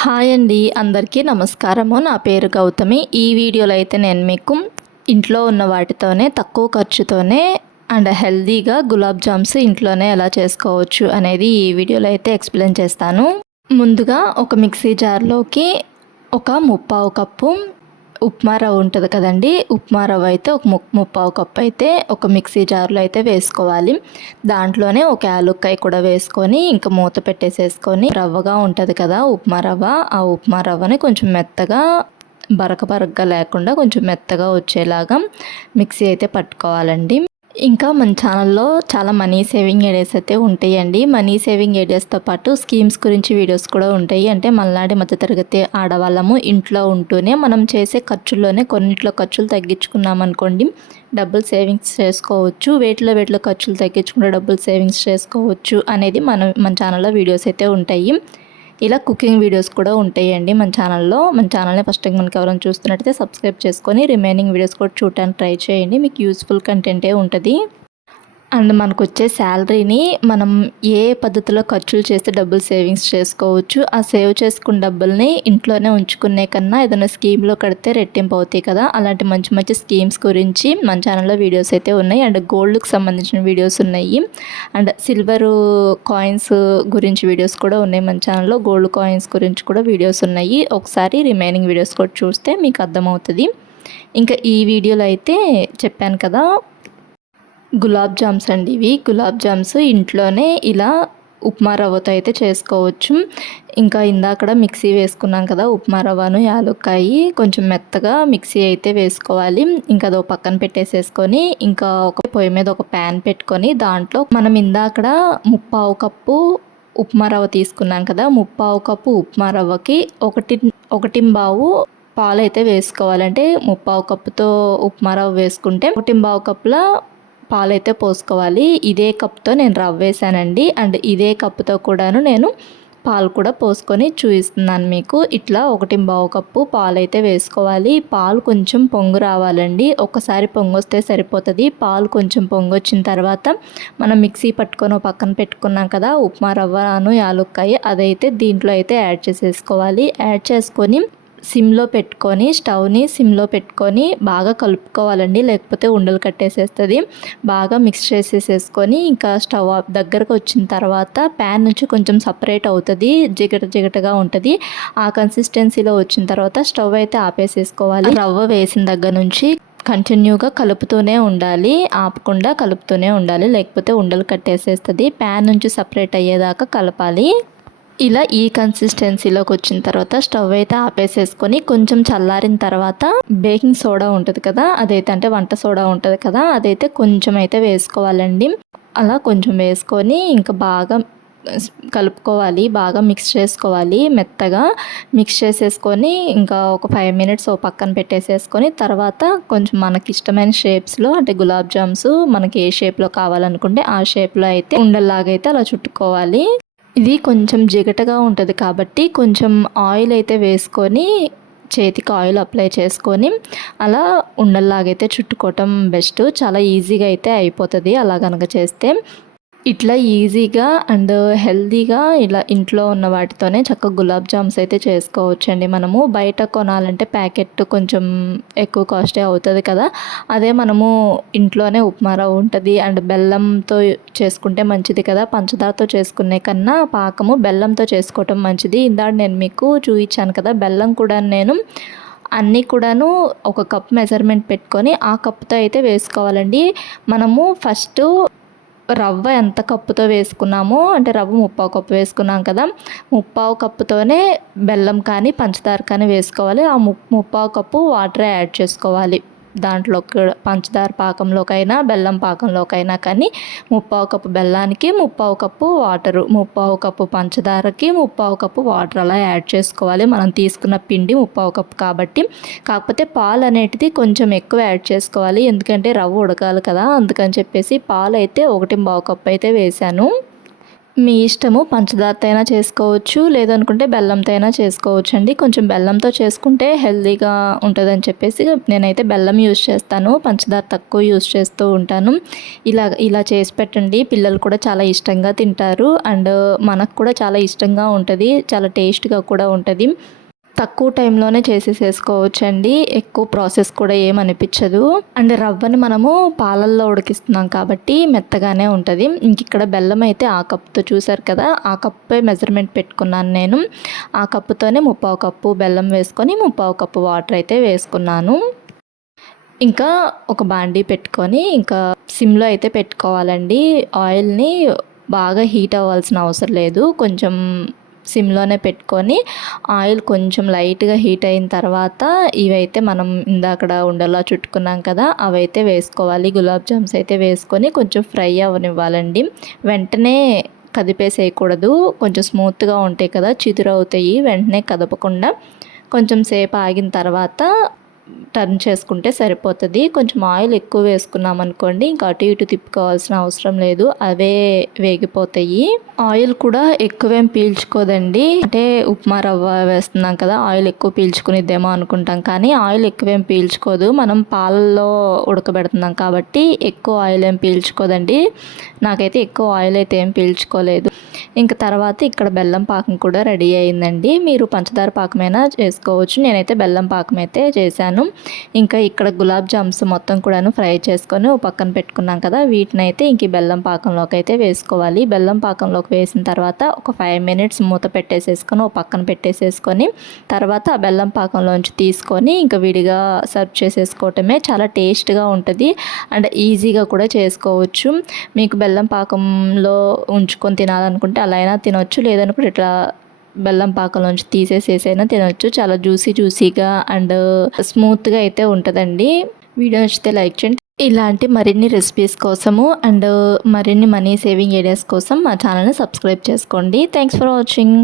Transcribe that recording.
Hi అండి, అందరికీ నమస్కారము. నా పేరు గౌతమి. ఈ వీడియోలో అయితే నేను మీకు ఇంట్లో ఉన్న వాటితోనే తక్కువ ఖర్చుతోనే అండ్ హెల్తీగా గులాబ్ జామ్స్ ఇంట్లోనే ఎలా చేసుకోవచ్చు అనేది ఈ వీడియోలో అయితే ఎక్స్ప్లెయిన్ చేస్తాను. ముందుగా ఒక మిక్సీ జార్లోకి ఒక ముప్పావు కప్పు ఉప్మా రవ్వ ఉంటుంది కదండి, ఉప్మా రవ్వ అయితే ఒక ముప్పావు కప్పు అయితే ఒక మిక్సీ జార్లో అయితే వేసుకోవాలి. దాంట్లోనే ఒక యాలుక్కాయ కూడా వేసుకొని ఇంకా మూత పెట్టేసేసుకొని రవ్వగా ఉంటుంది కదా ఉప్మా రవ్వ, ఆ ఉప్మా రవ్వని కొంచెం మెత్తగా బరకగా లేకుండా కొంచెం మెత్తగా వచ్చేలాగా మిక్సీ అయితే పట్టుకోవాలండి. ఇంకా మన ఛానల్లో చాలా మనీ సేవింగ్ ఐడియాస్ అయితే ఉంటాయండి. మనీ సేవింగ్ ఐడియాస్తో పాటు స్కీమ్స్ గురించి వీడియోస్ కూడా ఉంటాయి. అంటే మల్నాడి మధ్యతరగతి ఆడవాళ్ళము ఇంట్లో ఉంటూనే మనం చేసే ఖర్చుల్లోనే కొన్నిట్లో ఖర్చులు తగ్గించుకున్నామనుకోండి, డబ్బులు సేవింగ్స్ చేసుకోవచ్చు. వేటిలో ఖర్చులు తగ్గించుకుంటే డబ్బులు సేవింగ్స్ చేసుకోవచ్చు అనేది మన ఛానల్లో వీడియోస్ అయితే ఉంటాయి. ఇలా కుకింగ్ వీడియోస్ కూడా ఉంటాయండి మన ఛానల్లో. మన ఛానల్ని ఫస్ట్ టైం మనకి ఎవరైనా చూస్తున్నట్టయితే సబ్స్క్రైబ్ చేసుకొని రిమైనింగ్ వీడియోస్ కూడా చూడడానికి ట్రై చేయండి. మీకు యూస్ఫుల్ కంటెంటే ఉంటుంది. అండ్ మనకు వచ్చే శాలరీని మనం ఏ పద్ధతిలో ఖర్చులు చేస్తే డబ్బులు సేవింగ్స్ చేసుకోవచ్చు. ఆ సేవ్ చేసుకున్న డబ్బుల్ని ఇంట్లోనే ఉంచుకునే కన్నా ఏదైనా స్కీమ్లో కడితే రెట్టింపు అవుతాయి కదా, అలాంటి మంచి మంచి స్కీమ్స్ గురించి మన ఛానల్లో వీడియోస్ అయితే ఉన్నాయి. అండ్ గోల్డ్కి సంబంధించిన వీడియోస్ ఉన్నాయి. అండ్ సిల్వరు కాయిన్స్ గురించి వీడియోస్ కూడా ఉన్నాయి మన ఛానల్లో. గోల్డ్ కాయిన్స్ గురించి కూడా వీడియోస్ ఉన్నాయి. ఒకసారి రిమైనింగ్ వీడియోస్ కూడా చూస్తే మీకు అర్థమవుతుంది. ఇంకా ఈ వీడియోలో అయితే చెప్పాను కదా, గులాబ్ జామ్స్ అండి. ఇవి గులాబ్ జామ్స్ ఇంట్లోనే ఇలా ఉప్మా రవ్వతో అయితే చేసుకోవచ్చు. ఇంకా ఇందాకడ మిక్సీ వేసుకున్నాం కదా ఉప్మా రవ్వను, యాలుక్కాయి కొంచెం మెత్తగా మిక్సీ అయితే వేసుకోవాలి. ఇంకా అదో పక్కన పెట్టేసేసుకొని ఇంకా ఒక పొయ్యి మీద ఒక ప్యాన్ పెట్టుకొని దాంట్లో మనం ఇందాకడ ముప్పావు కప్పు ఉప్మా రవ్వ తీసుకున్నాం కదా, ముప్పావు కప్పు ఉప్మా రవ్వకి ఒకటింబావు పాలు అయితే వేసుకోవాలంటే ముప్పావు కప్పుతో ఉప్మా రవ్వ వేసుకుంటే ఒకటింబావు కప్పుల పాలు అయితే పోసుకోవాలి. ఇదే కప్తో నేను రవ్వ వేసానండి. అండ్ ఇదే కప్పుతో కూడాను నేను పాలు కూడా పోసుకొని చూపిస్తున్నాను మీకు. ఇట్లా 1.5 కప్పు పాలు అయితే వేసుకోవాలి. పాలు కొంచెం పొంగు రావాలండి. ఒకసారి పొంగు వస్తే సరిపోతుంది. పాలు కొంచెం పొంగు వచ్చిన తర్వాత మనం మిక్సీ పట్టుకొని పక్కన పెట్టుకున్నాం కదా ఉప్మా రవ్వను యాలుక్కాయ, అదైతే దీంట్లో అయితే యాడ్ చేసేసుకోవాలి. యాడ్ చేసుకొని సిమ్లో పెట్టుకొని స్టవ్ని సిమ్లో పెట్టుకొని బాగా కలుపుకోవాలండి, లేకపోతే ఉండలు కట్టేసేస్తుంది. బాగా మిక్స్ చేసేసుకొని ఇంకా స్టవ్ దగ్గరకు వచ్చిన తర్వాత ప్యాన్ నుంచి కొంచెం సపరేట్ అవుతుంది, జిగటగా ఉంటుంది. ఆ కన్సిస్టెన్సీలో వచ్చిన తర్వాత స్టవ్ అయితే ఆపేసేసుకోవాలి. రవ్వ వేసిన దగ్గర నుంచి కంటిన్యూగా కలుపుతూనే ఉండాలి, ఆపకుండా కలుపుతూనే ఉండాలి, లేకపోతే ఉండలు కట్టేసేస్తుంది. ప్యాన్ నుంచి సపరేట్ అయ్యేదాకా కలపాలి. ఇలా ఈ కన్సిస్టెన్సీలోకి వచ్చిన తర్వాత స్టవ్ అయితే ఆపేసేసుకొని కొంచెం చల్లారిన తర్వాత బేకింగ్ సోడా ఉంటుంది కదా, అదైతే అంటే వంట సోడా ఉంటుంది కదా, అదైతే కొంచెం అయితే వేసుకోవాలండి. అలా కొంచెం వేసుకొని ఇంకా బాగా కలుపుకోవాలి, బాగా మిక్స్ చేసుకోవాలి. మెత్తగా మిక్స్ చేసేసుకొని ఇంకా ఒక 5 మినిట్స్ పక్కన పెట్టేసేసుకొని తర్వాత కొంచెం మనకి ఇష్టమైన షేప్స్లో అంటే గులాబ్ జామ్స్ మనకి ఏ షేప్లో కావాలనుకుంటే ఆ షేప్లో అయితే ఉండల్లాగైతే అలా చుట్టుకోవాలి. ఇది కొంచెం జిగటగా ఉంటుంది కాబట్టి కొంచెం ఆయిల్ అయితే వేసుకొని చేతికి ఆయిల్ అప్లై చేసుకొని అలా ఉండల్లాగైతే చుట్టుకోవటం బెస్ట్. చాలా ఈజీగా అయితే అయిపోతుంది అలా కనుక చేస్తే. ఇట్లా ఈజీగా అండ్ హెల్తీగా ఇలా ఇంట్లో ఉన్న వాటితోనే చక్కగా గులాబ్ జామ్స్ అయితే చేసుకోవచ్చండి. మనము బయట కొనాలంటే ప్యాకెట్ కొంచెం ఎక్కువ కాస్టే అవుతుంది కదా, అదే మనము ఇంట్లోనే ఉప్మా రవ్వ ఉంటుంది అండ్ బెల్లంతో చేసుకుంటే మంచిది కదా. పంచదారతో చేసుకునే కన్నా పాకము బెల్లంతో చేసుకోవటం మంచిది. ఇందాక నేను మీకు చూపించాను కదా, బెల్లం కూడా నేను అన్నీ కూడాను ఒక కప్ మెజర్మెంట్ పెట్టుకొని ఆ కప్తో అయితే వేసుకోవాలండి. మనము ఫస్ట్ రవ్వ ఎంత కప్పుతో వేసుకున్నామో అంటే రవ్వ ముప్పావు కప్పు వేసుకున్నాం కదా, ముప్పావు కప్పుతోనే బెల్లం కానీ పంచదార కానీ వేసుకోవాలి. ఆ ముప్పావు కప్పు వాటర్ యాడ్ చేసుకోవాలి. దాంట్లో పంచదార పాకంలోకైనా బెల్లం పాకంలోకైనా కానీ ముప్పావు కప్పు బెల్లానికి ముప్పావు కప్పు వాటరు, ముప్పావు కప్పు పంచదారకి ముప్పావు కప్పు వాటర్ అలా యాడ్ చేసుకోవాలి. మనం తీసుకున్న పిండి ముప్పావు కప్పు కాబట్టి. కాకపోతే పాలు అనేటిది కొంచెం ఎక్కువ యాడ్ చేసుకోవాలి, ఎందుకంటే రవ్వ ఉడకాలి కదా, అందుకని చెప్పేసి పాలు అయితే 1.5 కప్పు అయితే వేసాను. మీ ఇష్టము, పంచదారతో అయినా చేసుకోవచ్చు, లేదనుకుంటే బెల్లంతో అయినా చేసుకోవచ్చు అండి. కొంచెం బెల్లంతో చేసుకుంటే హెల్తీగా ఉంటుందని చెప్పేసి నేనైతే బెల్లం యూజ్ చేస్తాను, పంచదార తక్కువ యూజ్ చేస్తూ ఉంటాను. ఇలా చేసి పెట్టండి, పిల్లలు కూడా చాలా ఇష్టంగా తింటారు అండ్ మనకు కూడా చాలా ఇష్టంగా ఉంటుంది, చాలా టేస్ట్గా కూడా ఉంటుంది. తక్కువ టైంలోనే చేసేసేసుకోవచ్చండి, ఎక్కువ ప్రాసెస్ కూడా ఏమనిపించదు. అండ్ రవ్వని మనము పాలల్లో ఉడికిస్తున్నాం కాబట్టి మెత్తగానే ఉంటుంది. ఇంక ఇక్కడ బెల్లం అయితే ఆ కప్పుతో చూసారు కదా, ఆ కప్పే మెజర్మెంట్ పెట్టుకున్నాను నేను. ఆ కప్పుతోనే 3/4 కప్పు బెల్లం వేసుకొని 3/4 కప్పు వాటర్ అయితే వేసుకున్నాను. ఇంకా ఒక బాండీ పెట్టుకొని ఇంకా సిమ్లో అయితే పెట్టుకోవాలండి. ఆయిల్ని బాగా హీట్ అవ్వాల్సిన అవసరం లేదు, కొంచెం సిమ్లోనే పెట్టుకొని ఆయిల్ కొంచెం లైట్గా హీట్ అయిన తర్వాత ఇవైతే మనం ఇందాకడ ఉండలా చుట్టుకున్నాం కదా, అవైతే వేసుకోవాలి. గులాబ్ జామ్స్ అయితే వేసుకొని కొంచెం ఫ్రై అవ్వనివ్వాలండి. వెంటనే కదిపేసేయకూడదు, కొంచెం స్మూత్గా ఉంటాయి కదా, చిదురవుతాయి. వెంటనే కదపకుండా కొంచెం సేపు ఆగిన తర్వాత టర్న్ చేసుకుంటే సరిపోతుంది. కొంచెం ఆయిల్ ఎక్కువ వేసుకున్నాం అనుకోండి, ఇంకా అటు ఇటు తిప్పుకోవాల్సిన అవసరం లేదు, అవే వేగిపోతాయి. ఆయిల్ కూడా ఎక్కువేం పీల్చుకోదండి. అంటే ఉప్మా రవ్వ వేస్తున్నాం కదా, ఆయిల్ ఎక్కువ పీల్చుకునిద్దేమో అనుకుంటాం, కానీ ఆయిల్ ఎక్కువేం పీల్చుకోదు. మనం పాలల్లో ఉడకబెడుతున్నాం కాబట్టి ఎక్కువ ఆయిల్ ఏం పీల్చుకోదండి. నాకైతే ఎక్కువ ఆయిల్ అయితే ఏం పీల్చుకోలేదు. ఇంక తర్వాత ఇక్కడ బెల్లం పాకం కూడా రెడీ అయిందండి. మీరు పంచదార పాకమైనా చేసుకోవచ్చు, నేనైతే బెల్లం పాకం అయితే చేశాను. ఇంకా ఇక్కడ గులాబ్ జామ్స్ మొత్తం కూడాను ఫ్రై చేసుకొని ఓ పక్కన పెట్టుకున్నాం కదా, వీటిని అయితే ఇంక బెల్లం పాకంలోకి అయితే వేసుకోవాలి. బెల్లం పాకంలోకి వేసిన తర్వాత ఒక 5 మినిట్స్ మూత పెట్టేసేసుకొని ఓ పక్కన పెట్టేసేసుకొని తర్వాత ఆ బెల్లం పాకంలోంచి తీసుకొని ఇంకా విడిగా సర్వ్ చేసేసుకోవటమే. చాలా టేస్ట్గా ఉంటుంది అండ్ ఈజీగా కూడా చేసుకోవచ్చు. మీకు బెల్లం పాకంలో ఉంచుకొని తినాలనుకుంటే అలా అయినా తినొచ్చు, లేదనుకుంటే ఇట్లా బెల్లం పాకంలోంచి తీసేసేసైనా తినొచ్చు. చాలా జ్యూసీగా అండ్ స్మూత్గా అయితే ఉంటుందండి. వీడియో నచ్చితే లైక్ చేయండి. ఇలాంటి మరిన్ని రెసిపీస్ కోసము అండ్ మరిన్ని మనీ సేవింగ్ ఐడియాస్ కోసం మా ఛానల్ని సబ్స్క్రైబ్ చేసుకోండి. Thanks for watching.